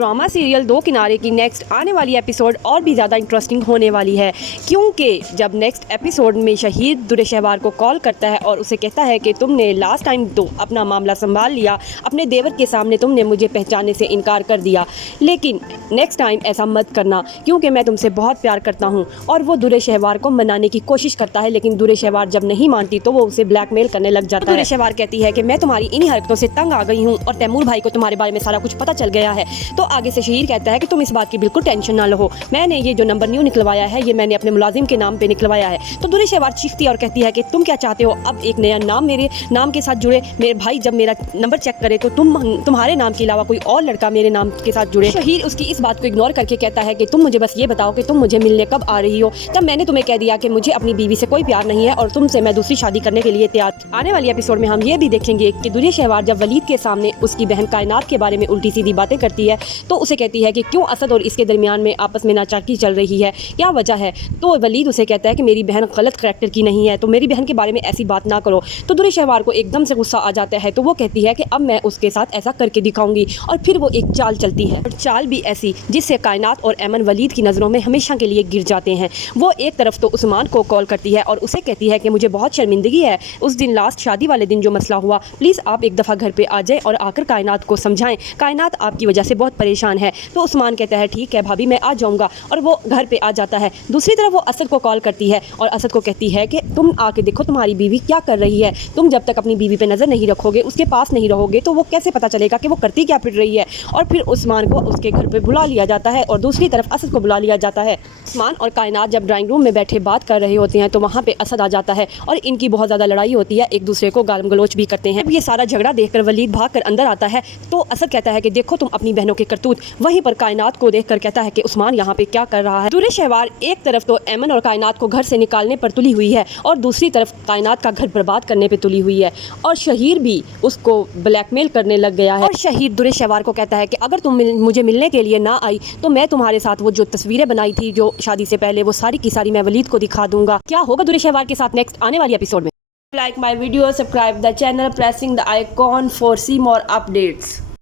Drama serial दो किनारे की नेक्स्ट आने वाली एपिसोड और भी ज़्यादा इंटरेस्टिंग होने वाली है, क्योंकि जब नेक्स्ट एपिसोड में शहीद दुरे शहवार को कॉल करता है और उसे कहता है कि तुमने लास्ट टाइम तो अपना मामला संभाल लिया, अपने देवर के सामने तुमने मुझे पहचानने से इनकार कर दिया, लेकिन नेक्स्ट टाइम ऐसा मत करना क्योंकि मैं तुमसे बहुत प्यार करता हूँ। और वो दुरे शहवार को मनाने की कोशिश करता है, लेकिन दुरे शहवार जब नहीं मानती तो वो उसे ब्लैकमेल करने लग जाता है। दुरे शहवार कहती है कि मैं तुम्हारी इन्हीं हरकतों से तंग आ गई हूँ और तैमूर भाई को तुम्हारे बारे में सारा कुछ पता चल गया है। तो आगे से शहीद कहता है कि तुम इस बात की बिल्कुल टेंशन ना लो, मैंने ये जो नंबर न्यू निकलवाया है ये मैंने अपने मुलाजिम के नाम पे निकलवाया है। तो दुरे शहवार चीखती है और कहती है कि तुम क्या चाहते हो, अब एक नया नाम मेरे नाम के साथ जुड़े, मेरे भाई जब मेरा नंबर चेक करे तो तुम्हारे नाम के अलावा कोई और लड़का मेरे नाम के साथ जुड़े। शहीद उसकी इस बात को इग्नोर करके कहता है कि तुम मुझे बस ये बताओ कि तुम मुझे मिलने कब आ रही हो। तब मैंने तुम्हें कह दिया कि मुझे अपनी बीवी से कोई प्यार नहीं है और तुमसे मैं दूसरी शादी करने के लिए तैयार। आने वाली एपिसोड में हम ये भी देखेंगे कि दुरे शहवार जब वलीद के सामने उसकी बहन कायनात के बारे में उल्टी सीधी बातें करती है तो उसे कहती है कि क्यों असद और इसके दरमियान में आपस में नाचाकी चल रही है, क्या वजह है। तो वलीद उसे कहता है कि मेरी बहन गलत करैक्टर की नहीं है, तो मेरी बहन के बारे में ऐसी बात ना करो। तो दुरे शहवार को एकदम से गुस्सा आ जाता है, तो वो कहती है कि अब मैं उसके साथ ऐसा करके दिखाऊंगी। और फिर वो एक चाल चलती है, और चाल भी ऐसी जिससे कायनात और ऐमन वलीद की नज़रों में हमेशा के लिए गिर जाते हैं। वो एक तरफ तो उस्मान को कॉल करती है और उसे कहती है कि मुझे बहुत शर्मिंदगी है, उस दिन लास्ट शादी वाले दिन जो मसला हुआ, प्लीज़ आप एक दफ़ा घर पे आ जाए और आकर कायनात को समझाएं, कायनात आपकी वजह से बहुत परेशान है। तो उस्मान कहता है ठीक है भाभी मैं आ जाऊँगा, और वो घर पे आ जाता है। दूसरी तरफ वो असद को कॉल करती है और असद को कहती है कि तुम आके देखो तुम्हारी बीवी क्या कर रही है, तुम जब तक अपनी बीवी पे नज़र नहीं रखोगे, उसके पास नहीं रहोगे, तो वो कैसे पता चलेगा कि वो करती क्या फिर रही है। और फिर उस्मान को उसके घर पे बुला लिया जाता है और दूसरी तरफ असद को बुला लिया जाता है। उस्मान और कायनात जब ड्राइंग रूम में बैठे बात कर रहे होते हैं तो वहाँ पे असद आ जाता है और इनकी बहुत ज़्यादा लड़ाई होती है, एक दूसरे को गालम गलोच भी करते हैं। ये सारा झगड़ा देखकर वलीद भाग कर अंदर आता है तो असद कहता है कि देखो तुम अपनी बहनों के करतूत। वहीं पर कायनात को देखकर कहता है कि उस्मान यहाँ पे क्या कर रहा है। दुरे शहवार एक तरफ तो ऐमन और कायनात को घर से निकालने पर तुली हुई है और दूसरी तरफ कायनात का घर बर्बाद करने पर तुली हुई है, और शहीद भी उसको ब्लैकमेल करने लग गया है। और शहीद दुरे शहवार को कहता है कि अगर तुम मुझे मिलने के लिए ना आई तो मैं तुम्हारे साथ वो जो तस्वीरें बनाई थी जो शादी से पहले, वो सारी की सारी मैं वलीद को दिखा दूंगा। क्या होगा दुरे शहवार के साथ नेक्स्ट आने वाली एपिसोड में। Like my video, subscribe the channel, pressing the icon for see more updates.